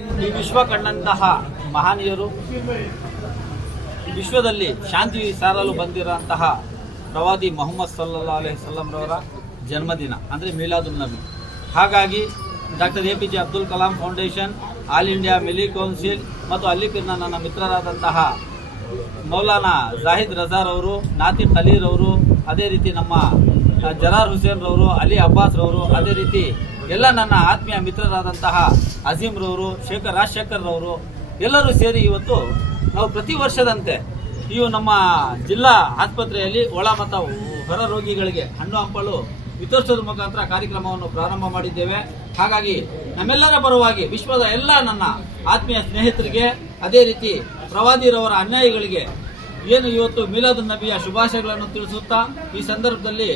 ಈ ವಿಶ್ವ ಕಂಡಂತಹ ಮಹನೀಯರು ವಿಶ್ವದಲ್ಲಿ ಶಾಂತಿ ಸಾರಲು ಬಂದಿರುವಂತಹ ಪ್ರವಾದಿ ಮೊಹಮ್ಮದ್ ಸಲ್ಲಲ್ಲಾಹು ಅಲೈಹಿ ವಸಲ್ಲಂ ರವರ ಜನ್ಮದಿನ ಅಂದರೆ ಮೀಲಾದುನ್ ನಬಿ. ಹಾಗಾಗಿ doctor APJ Abdul Kalam foundation, all India Milli council ಮತ್ತು ಅಲ್ಲಿಪಿನ ನನ್ನ ಮಿತ್ರರಾದಂತಹ ಮೌಲಾನಾ ಜಾಹಿದ್ ರಜಾರ್ ಅವರು, ನಾತಿಕ್ ಅಲೀರ್ ಅವರು, ಅದೇ ರೀತಿ ನಮ್ಮ ಜರಾರ್ ಹುಸೇನ್ ರವರು, ಅಲಿ ಅಬ್ಬಾಸ್ ರವರು, ಅದೇ ರೀತಿ ಎಲ್ಲ ನನ್ನ ಆತ್ಮೀಯ ಮಿತ್ರರಾದಂತಹ ಅಜೀಮ್ ರವರು, ರಾಜಶೇಖರ್ ರವರು ಎಲ್ಲರೂ ಸೇರಿ ಇವತ್ತು ನಾವು ಪ್ರತಿ ವರ್ಷದಂತೆ ಇವು ನಮ್ಮ ಜಿಲ್ಲಾ ಆಸ್ಪತ್ರೆಯಲ್ಲಿ ಒಳ ಮತ್ತು ಹೊರ ರೋಗಿಗಳಿಗೆ ಹಣ್ಣು ಹಂಪಲು ವಿತರಿಸೋದ್ರ ಮುಖಾಂತರ ಕಾರ್ಯಕ್ರಮವನ್ನು ಪ್ರಾರಂಭ ಮಾಡಿದ್ದೇವೆ. ಹಾಗಾಗಿ ನಮ್ಮೆಲ್ಲರ ಪರವಾಗಿ ವಿಶ್ವದ ಎಲ್ಲ ನನ್ನ ಆತ್ಮೀಯ ಸ್ನೇಹಿತರಿಗೆ, ಅದೇ ರೀತಿ ಪ್ರವಾದಿರವರ ಅನ್ಯಾಯಿಗಳಿಗೆ ಏನು ಇವತ್ತು ಮೀಲಾದುನ್ ನಬಿಯ ಶುಭಾಶಯಗಳನ್ನು ತಿಳಿಸುತ್ತಾ ಈ ಸಂದರ್ಭದಲ್ಲಿ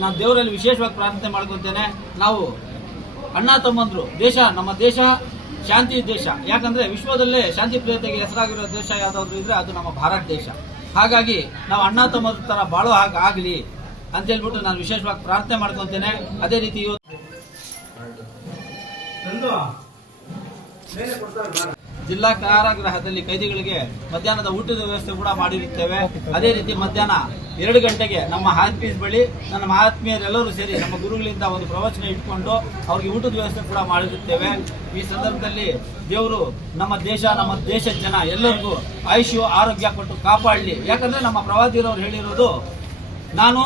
ನಾನು ದೇವರಲ್ಲಿ ವಿಶೇಷವಾಗಿ ಪ್ರಾರ್ಥನೆ ಮಾಡ್ಕೊತೇನೆ. ನಾವು ಅಣ್ಣ ತಮ್ಮಂದ್ರು, ನಮ್ಮ ದೇಶ ಶಾಂತಿ ದೇಶ. ಯಾಕಂದ್ರೆ ವಿಶ್ವದಲ್ಲೇ ಶಾಂತಿ ಪ್ರಿಯತೆಗೆ ಹೆಸರಾಗಿರೋ ದೇಶ ಯಾವುದಾದ್ರು ಇದ್ರೆ ಅದು ನಮ್ಮ ಭಾರತ ದೇಶ. ಹಾಗಾಗಿ ನಾವು ಅಣ್ಣ ತಮ್ಮಂದ್ರ ತರ ಬಾಳೋ ಆಗಲಿ ಅಂತ ಹೇಳ್ಬಿಟ್ಟು ನಾನು ವಿಶೇಷವಾಗಿ ಪ್ರಾರ್ಥನೆ ಮಾಡ್ಕೊತೇನೆ. ಅದೇ ರೀತಿ ಇವತ್ತು ಜಿಲ್ಲಾ ಕಾರಾಗೃಹದಲ್ಲಿ ಕೈದಿಗಳಿಗೆ ಮಧ್ಯಾಹ್ನದ ಊಟದ ವ್ಯವಸ್ಥೆ ಕೂಡ ಮಾಡಿರುತ್ತೇವೆ. ಅದೇ ರೀತಿ ಮಧ್ಯಾಹ್ನ 2 ಗಂಟೆಗೆ ನಮ್ಮ ಆಫೀಸ್ ಬಳಿ ನನ್ನ ಆತ್ಮೀಯರೆಲ್ಲರೂ ಸೇರಿ ನಮ್ಮ ಗುರುಗಳಿಂದ ಒಂದು ಪ್ರವಚನ ಇಟ್ಕೊಂಡು ಅವ್ರಿಗೆ ಊಟದ ವ್ಯವಸ್ಥೆ ಕೂಡ ಮಾಡಿರುತ್ತೇವೆ. ಈ ಸಂದರ್ಭದಲ್ಲಿ ದೇವರು ನಮ್ಮ ದೇಶದ ಜನ ಎಲ್ಲರಿಗೂ ಆಯುಷ್ಯ ಆರೋಗ್ಯ ಕೊಟ್ಟು ಕಾಪಾಡಲಿ. ಯಾಕಂದ್ರೆ ನಮ್ಮ ಪ್ರವಾದಿರವ್ರು ಹೇಳಿರೋದು, ನಾನು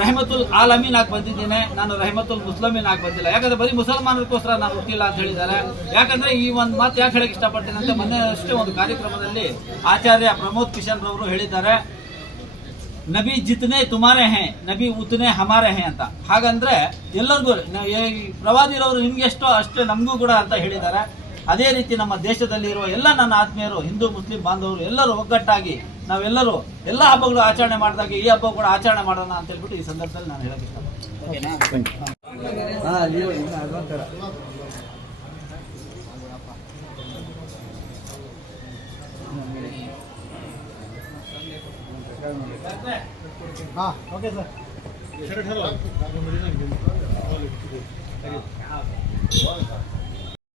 ರಹಮತುಲ್ ಆಲಮೀನ್ ಆಗಿ ಬಂದಿದ್ದೇನೆ, ನಾನು ರಹಮತುಲ್ ಮುಸ್ಲಿಮೀನ್ ಆಗಿ ಬಂದಿಲ್ಲ. ಯಾಕಂದ್ರೆ ಬರೀ ಮುಸಲ್ಮಾನರಿಗೋಸ್ಕರ ನಾನು ಹುಟ್ಟಿಲ್ಲ ಅಂತ ಹೇಳಿದ್ದಾರೆ. ಯಾಕಂದ್ರೆ ಈ ಒಂದು ಮಾತು ಯಾಕೆ ಹೇಳಕ್ಕೆ ಇಷ್ಟಪಡ್ತೇನೆ ಅಂತ ಮೊನ್ನೆ ಅಷ್ಟೇ ಒಂದು ಕಾರ್ಯಕ್ರಮದಲ್ಲಿ ಆಚಾರ್ಯ ಪ್ರಮೋದ್ ಕಿಶನ್ ರವರು ಹೇಳಿದ್ದಾರೆ, ನಬಿ ಜಿತನೆ ತುಮಾರೆ ಹೇ ನಬಿ ಉತನೆ ಹಮಾರೆ ಹೇ ಅಂತ. ಹಾಗಂದ್ರೆ ಎಲ್ಲರಿಗೂ ಪ್ರವಾದಿರವರು ನಿಮ್ಗೆ ಎಷ್ಟೋ ಅಷ್ಟೇ ನಮಗೂ ಕೂಡ ಅಂತ ಹೇಳಿದ್ದಾರೆ. ಅದೇ ರೀತಿ ನಮ್ಮ ದೇಶದಲ್ಲಿರುವ ಎಲ್ಲ ನನ್ನ ಆತ್ಮೀಯರು, ಹಿಂದೂ ಮುಸ್ಲಿಂ ಬಾಂಧವರು ಎಲ್ಲರೂ ಒಗ್ಗಟ್ಟಾಗಿ ನಾವೆಲ್ಲರೂ ಎಲ್ಲ ಹಬ್ಬಗಳು ಆಚರಣೆ ಮಾಡಿದಾಗ ಈ ಹಬ್ಬ ಕೂಡ ಆಚರಣೆ ಮಾಡೋಣ ಅಂತ ಹೇಳ್ಬಿಟ್ಟು ಈ ಸಂದರ್ಭದಲ್ಲಿ ನಾನು ಹೇಳಕ್ಕೆ ಇಷ್ಟಪಡ್ತೀನಿ. Okay sir.